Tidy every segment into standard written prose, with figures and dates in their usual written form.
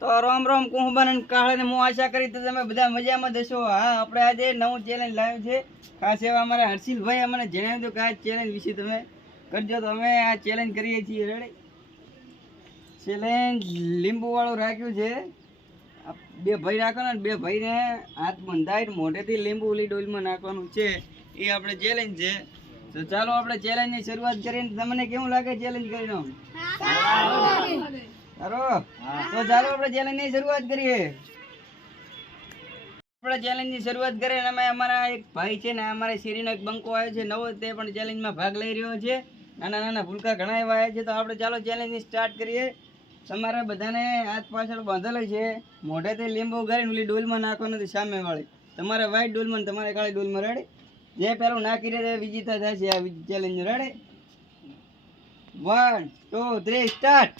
તો રામ રામ કુંભન અને કાળે ને હું આશા કરી તો તમે બધા મજામાં જશો. હા, આપણે આજે નવું ચેલેન્જ લાવ્યું છે. ખાસ એવા અમારા હર્ષિલભાઈ અમને જણાવ્યું હતું કે આ ચેલેન્જ વિશે તમે કરજો, તો અમે આ ચેલેન્જ કરીએ છીએ. રેડી? ચેલેન્જ લીંબુ વાળું રાખ્યું છે. બે ભાઈ રાખવાના ને બે ભાઈને હાથ બંધાઈ મોઢેથી લીંબુ ઓલી ડોલમાં નાખવાનું છે. એ આપણે ચેલેન્જ છે. તો ચાલો આપણે ચેલેન્જની શરૂઆત કરીને તમને કેવું લાગે ચેલેન્જ કરીને? સારો. તો ચાલો આપણે ચેલેન્જની શરૂઆત કરીએ. આપણે ચેલેન્જની શરૂઆત કરીએ. અમે અમારા એક ભાઈ છે ને અમારા શેરીનો એક બંકો આવ્યો છે નવો, તે પણ ચેલેન્જમાં ભાગ લઈ રહ્યો છે. નાના નાના ભૂલકા ઘણા એવા આવ્યા છે. તો આપણે ચાલો ચેલેન્જની સ્ટાર્ટ કરીએ. તમારે બધાને હાથ પાછળ બાંધેલો છે. મોઢેથી લીંબુ ગાળીને ઓલી ડોલમાં નાખવાનું નથી સામે વાળી. તમારે વ્હાઈટ ડોલમાં ને તમારે કાળી ડોલમાં. રેડી? જે પેલું નાખી રહે વિજેતા થશે આ ચેલેન્જ. રેડી? 1 2 3 સ્ટાર્ટ.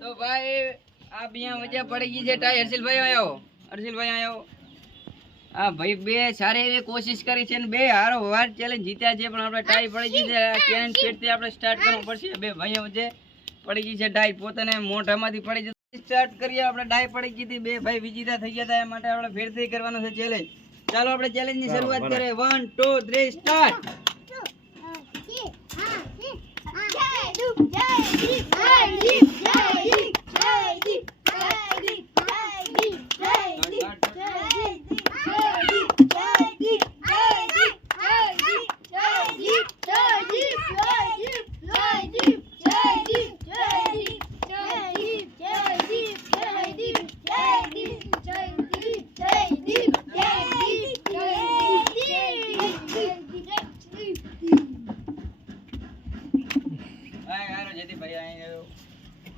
તો ભાઈ આ બિયા મજા પડી ગઈ છે. ટાઈ હર્ષિલભાઈ આવ્યો. હર્ષિલભાઈ આવ્યો. હા ભાઈ, બે સારી એવી કોશિશ કરી છે ને બે હારો વાર ચેલેન્જ જીત્યા છે, પણ આપણે ટાઈ પડી ગઈ છે. ચેલેન્જ ફેરથી આપણે સ્ટાર્ટ કરવું પડશે. બે ભાઈઓ વચ્ચે પડી ગઈ છે ટાઈ. પોતાને મોઢામાંથી પડી જતી સ્ટાર્ટ કરીએ. આપણે ટાઈ પડી ગઈ હતી. બે ભાઈ વિજેતા થઈ ગયા હતા. એ માટે આપણે ફેરથી કરવાનું છે ચેલેન્જ. ચાલો આપણે ચેલેન્જની શરૂઆત કરીએ. 1 2 3 સ્ટાર્ટ.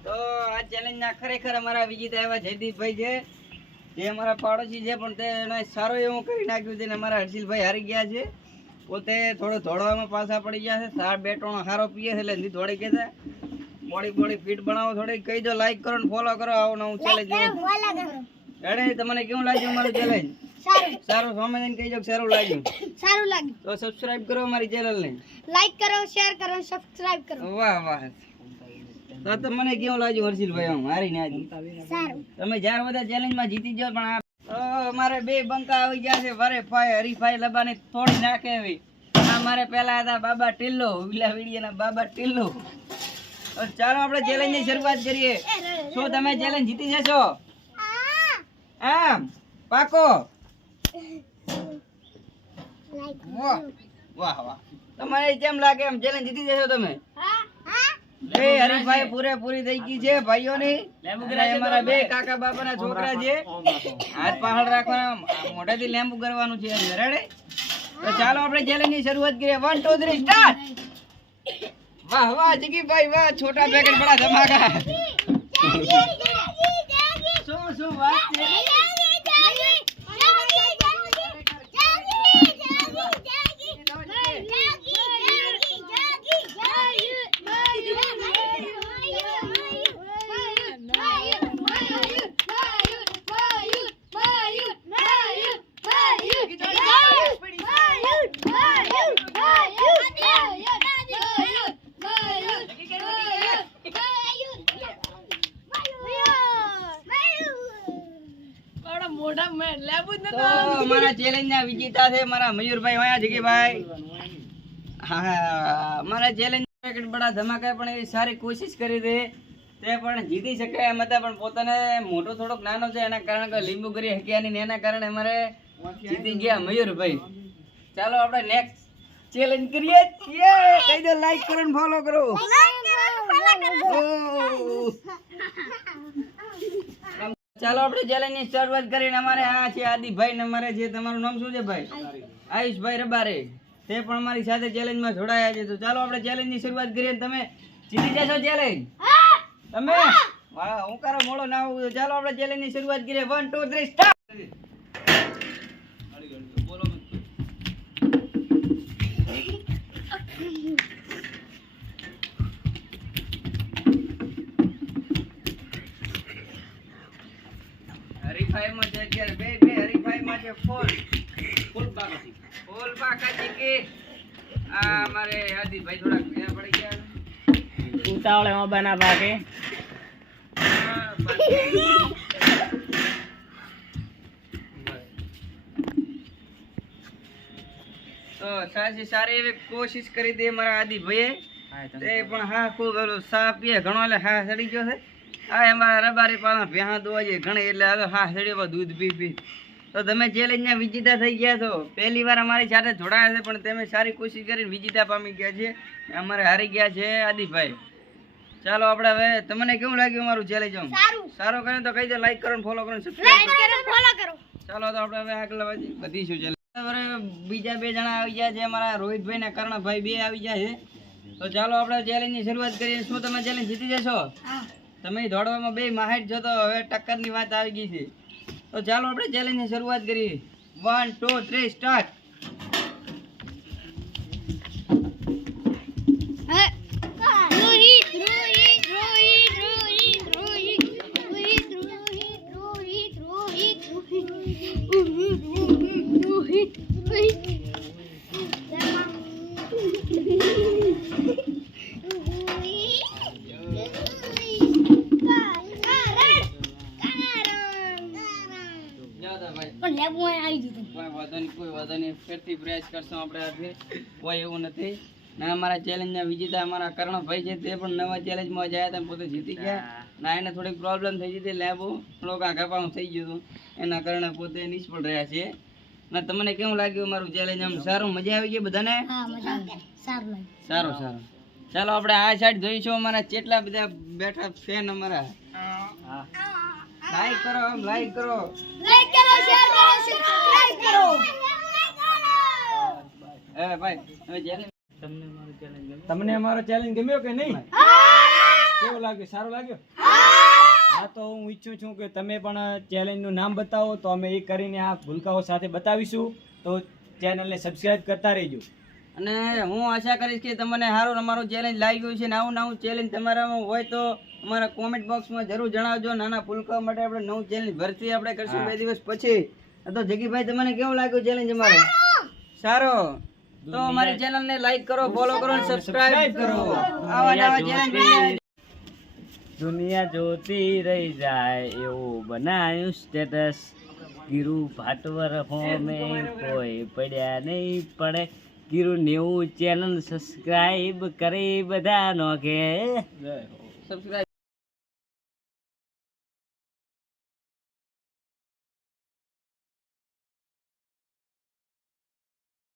તો આ ચેલેન્જ ના ખરેખર અમારા વિજેતા એવા જયદીપભાઈ છે, જે અમારા પાડોશી છે, પણ તેને સારું એવું કરી નાખ્યું છે. અમારા હર્ષિલભાઈ હારી ગયા છે. પોતે થોડો દોડવામાં પાછા પડી ગયા છે. સાર બે ટોણો હારો પીએ છે એટલે નથી દોડી ગયા. બોડી ફિટ બનાવો. થોડી કહી દો, લાઈક કરો ને ફોલો કરો. આવું નવું ચેલેન્જ. રેડી? તમને કેવું લાગ્યું અમારું ચેલેન્જ? સારું. સ્વામિનારાયણ કહી દો સારું લાગ્યું. તો સબસ્ક્રાઇબ કરો અમારી ચેનલ ને. લાઈક કરો, શેર કરો, સબસ્ક્રાઇબ કરો. વાહ વાહ. તો તમને કેવું લાગ્યું હર્ષિલભાઈ? આમ હારીને આજે સારું. તમે જ્યાં બધા ચેલેન્જમાં જીતી જાવ, પણ અમારે બે બંકા આવી ગયા છે. વરે ફાય હરીફાઈ લબાની થોડી નાખે એવી. અમારે પેલા હતા બાબા ટિલ્લો, વિલા વીડિયાના બાબા ટિલ્લો. તો ચાલો આપણે ચેલેન્જની શરૂઆત કરીએ. શું તમે ચેલેન્જ જીતી જશો? હા, પાકો. વાહ વાહ. તમારે કેમ લાગે એમ ચેલેન્જ જીતી જશો તમે? બે હરીફાઈ પૂરેપૂરી થઈ ગઈ છે ભાઈઓની. અમારા બે કાકા બાપાના છોકરા છે. હાથ પાછળ રાખવાના, મોઢેથી લેમ્બુ કરવાનું છે. રેડી? તો ચાલો આપણે ચેલેન્જની શરૂઆત કરીએ. 1 2 3 સ્ટાર્ટ. વાહ વાહ જગીભાઈ વાહ. છોટા પેકેટ બડા ધમાકા. શું વાત છે? અમારા ચેલેન્જ ના વિજેતા છે મારા મયુરભાઈ વાયા જગીભાઈ. હા, અમારા ચેલેન્જ પેકેટ બડા ધમાકા પણ એવી સારી કોશિશ કરી હતી. તે પણ જીતી શકે એમ હતા, પણ પોતાને મોટો થોડોક નાનો છે એના કારણે લીંબુ કરી શક્યા નહીં. એના કારણે અમારે જીતી ગયા મયુરભાઈ. ચાલો આપણે નેક્સ્ટ ચેલેન્જ કરીએ. કહી દો લાઈક કરો ને ફોલો કરો. ચાલો આપણે ચેલેન્જ ની શરૂઆત કરીને અમારે આ છે આદિભાઈ ને અમારે જે તમારું નામ શું છે ભાઈ? આયુષભાઈ રબારે. તે પણ અમારી સાથે ચેલેન્જમાં જોડાયા છે. તો ચાલો આપણે ચેલેન્જની શરૂઆત કરીએ. તમે જીતી જશો ચેલેન્જ? તમે વાહ, હું કરો મોડો ના આવું. તો ચાલો આપણે ચેલેન્જની શરૂઆત કરીએ. 1 2 3 સ્ટાર્ટ. બોલો. હરીફાઈમાં છે અત્યારે બે હરીફાઈમાં છે ફૂલ પાકા ચીકી. આ અમારે હાદીભાઈ થોડાક ભેળા પડી ગયા. ઉતાવળેમાં બના ભાગે તો સારી એવી કોશિશ કરી હતી મારા આદિભાઈએ. તે પણ હા ખૂબ ઓલું સા પીએ ઘણો એટલે હા સડી ગયો છે. હા એમાં રબારી પાણા ભેહા દોવા છે ઘણી એટલે હવે હા સડ્યો દૂધ પી. તો તમે ચેલેન્જના વિજેતા થઈ ગયા છો. પહેલી વાર અમારી સાથે જોડાયા છે પણ તમે સારી કોશિશ કરીને વિજેતા પામી ગયા છે. અમારે હારી ગયા છે આદિભાઈ. ચાલો આપણે હવે તમને કેવું લાગ્યું અમારું ચેલેન્જ? સારું કરે તો કહી દો, લાઈક કરો, ફોલો કરો, સબસ્ક્રાઇબ કરો. ચાલો તો આપણે હવે આગળ વધીશું. ચેલેન્જ બીજા બે જણા આવી ગયા છે અમારા રોહિતભાઈ ને કર્ણભાઈ બે આવી ગયા છે. તો ચાલો આપણે ચેલેન્જની શરૂઆત કરીએ. શું તમે ચેલેન્જ જીતી જશો? તમે દોડવામાં બે માહિર છો તો હવે ટક્કરની વાત આવી ગઈ છે. તો ચાલો આપણે ચેલેન્જની શરૂઆત કરીએ. 1 2 3 સ્ટાર્ટ. કોઈ વાંધો નહીં ફેરથી પ્રયાસ કરશું આપણે આજે. કોઈ એવું નથી. ના અમારા ચેલેન્જના વિજેતા અમારા કર્ણભાઈ છે તે પણ નવા ચેલેન્જમાં ગયા હતા, પોતે જીતી ગયા. ના એને થોડીક પ્રોબ્લેમ થઈ ગઈ હતી, લેબુ થોડોક આઘાપાનું થઈ ગયું હતું, એના કારણે પોતે નિષ્ફળ રહ્યા છે. ના તમને કેવું લાગ્યું અમારું ચેલેન્જ? આમ સારું, મજા આવી ગઈ બધાને? સારું. ચાલો આપણે આ સાઈડ જોઈશું. અમારા કેટલા બધા બેઠા ફેન અમારા. લાઈક કરો, આમ લાઈક કરો, શેર કરો, સબસ્ક્રાઇબ કરો. ભાઈ હવે તમને અમારો ચેલેન્જ ગમ્યો કે નહીં? કેવું લાગ્યું? સારું લાગ્યું? હા, તો હું ઈચ્છું છું કે તમે પણ ચેલેન્જનું નામ બતાવો તો અમે એ કરીને આ ભૂલકાઓ સાથે બતાવીશું. તો ચેનલને સબસ્ક્રાઇબ કરતા રહેજો. અને હું આશા કરીશ કે તમને સારું અમારું ચેલેન્જ લાગ્યું છે. નવું ચેલેન્જ તમારામાં હોય તો અમારા કોમેન્ટ બોક્સમાં જરૂર જણાવજો. નાના ભૂલકાઓ માટે આપણે નવું ચેલેન્જ ભરતી આપણે કરશું 2 દિવસ પછી. તો જગીભાઈ તમને કેવું લાગ્યું ચેલેન્જ અમારે? સારો. તો અમારી ચેનલને લાઈક કરો, ફોલો કરો અને સબસ્ક્રાઇબ કરો. આવા નવા ચેલેન્જ દુનિયા જોતી રહી જાય એવું બનાવ્યું સ્ટેટસ. ગીરુ ભાટવર હોમે કોઈ પડ્યા નહીં પડે. ગીરુ 90 ચેનલ સબસ્ક્રાઇબ કરી બધા નો કે સબસ્ક્રાઇબ